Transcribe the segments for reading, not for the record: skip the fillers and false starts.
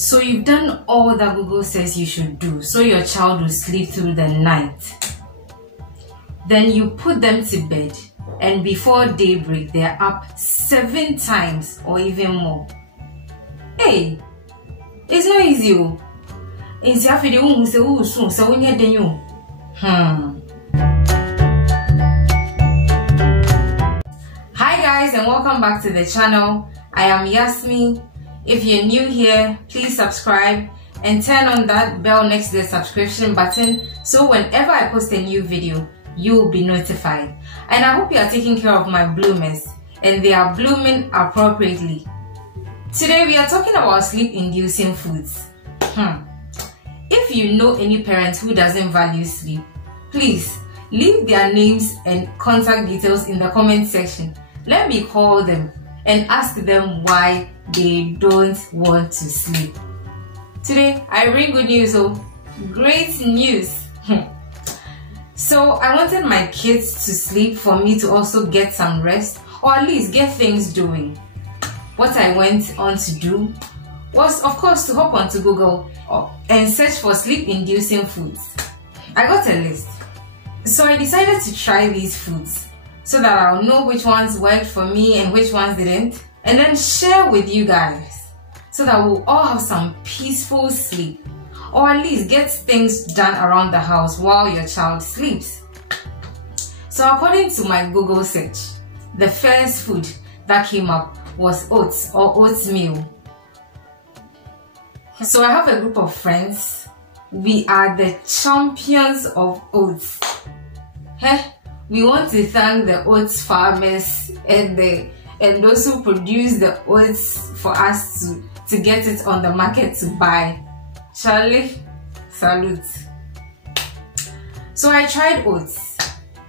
So you've done all that Google says you should do so your child will sleep through the night. Then you put them to bed, and before daybreak they're up 7 times or even more. Hey, it's not easy. Hi guys, and welcome back to the channel. I am Yasmi. If you're new here, please subscribe and turn on that bell next to the subscription button so whenever I post a new video, you will be notified. And I hope you are taking care of my bloomers and they are blooming appropriately. Today we are talking about sleep-inducing foods. If you know any parent who doesn't value sleep, please leave their names and contact details in the comment section. Let me call them and ask them why they don't want to sleep. Today I bring good news, great news. So I wanted my kids to sleep for me to also get some rest, or at least get things doing. What I went on to do was, of course, to hop onto Google and search for sleep-inducing foods. I got a list. So I decided to try these foods so that I'll know which ones worked for me and which ones didn't, and then share with you guys so that we'll all have some peaceful sleep, or at least get things done around the house while your child sleeps. So according to my Google search, the first food that came up was oats or oatmeal. So I have a group of friends. We are the champions of oats. We want to thank the oats farmers and those who produce the oats for us to get it on the market to buy. Charlie, salute. So I tried oats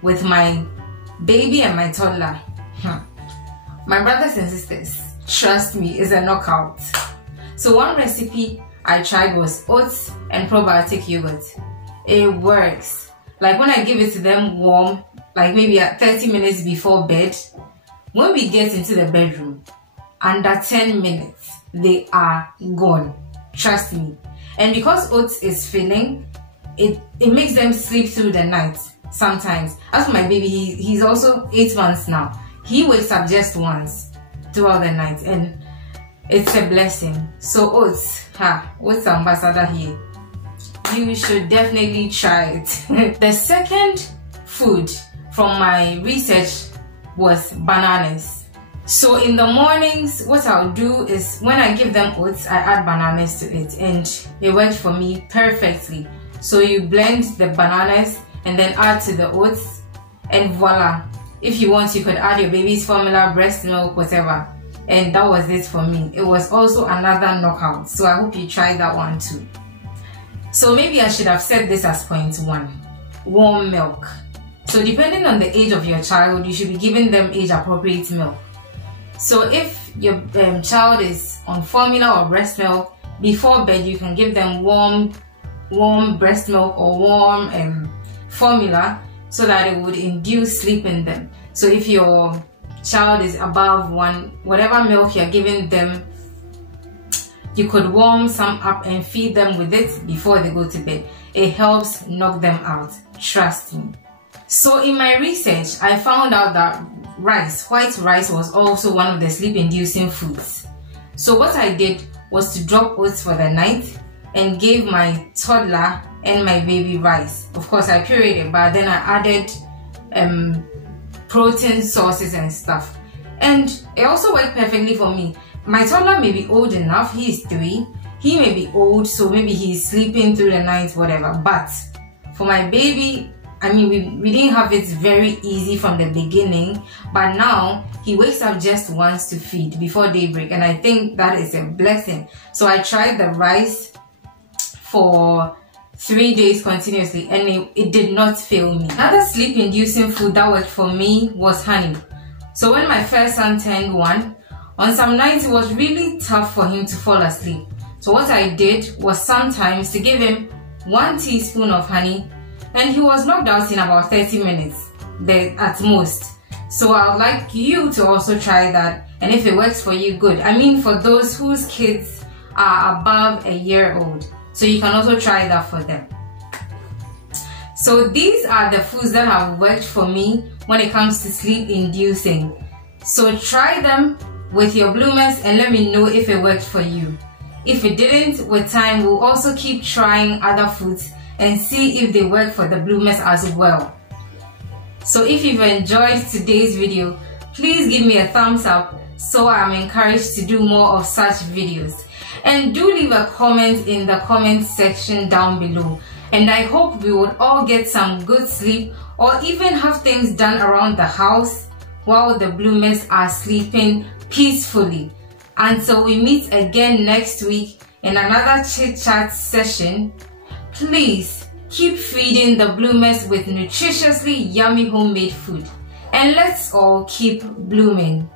with my baby and my toddler. My brothers and sisters, trust me, is a knockout. So one recipe I tried was oats and probiotic yogurt. It works. Like when I give it to them warm, like maybe at 30 minutes before bed, when we get into the bedroom, under 10 minutes, they are gone. Trust me. And because oats is filling, it makes them sleep through the night sometimes. As for my baby, he's also 8 months now. He wakes up just once throughout the night, and it's a blessing. So oats, oats ambassador here. You should definitely try it. The second food from my research was bananas. So in the mornings, what I'll do is when I give them oats, I add bananas to it, and it worked for me perfectly. So you blend the bananas and then add to the oats, and voila. If you want, you could add your baby's formula, breast milk, whatever. And that was it for me. It was also another knockout. So I hope you try that one too. So maybe I should have said this as point 1. Warm milk. So depending on the age of your child, you should be giving them age appropriate milk. So if your child is on formula or breast milk, before bed you can give them warm breast milk or warm formula so that it would induce sleep in them. So if your child is above 1, whatever milk you're giving them, you could warm some up and feed them with it before they go to bed. It helps knock them out, trust me. So in my research, I found out that white rice was also one of the sleep-inducing foods. So what I did was to drop oats for the night and gave my toddler and my baby rice. Of course, I pureed it, but then I added protein sources and stuff. And it also worked perfectly for me. My toddler may be old enough, he is 3. He may be old, so maybe he's sleeping through the night, whatever. But for my baby, I mean, we didn't have it very easy from the beginning, but now he wakes up just once to feed before daybreak, and I think that is a blessing. So I tried the rice for 3 days continuously, and it did not fail me. Another sleep-inducing food that worked for me was honey. So when my first son turned 1, on some nights it was really tough for him to fall asleep. So what I did was sometimes to give him 1 teaspoon of honey, and he was knocked out in about 30 minutes at most. So I would like you to also try that, and if it works for you, good. I mean, for those whose kids are above a year old. So you can also try that for them. So these are the foods that have worked for me when it comes to sleep inducing. So try them with your bloomers and let me know if it worked for you. If it didn't, with time we'll also keep trying other foods and see if they work for the bloomers as well. So if you've enjoyed today's video, please give me a thumbs up so I'm encouraged to do more of such videos. And do leave a comment in the comment section down below. And I hope we would all get some good sleep or even have things done around the house while the bloomers are sleeping peacefully. Until we meet again next week in another chit chat session, please keep feeding the bloomers with nutritiously yummy homemade food. And let's all keep blooming.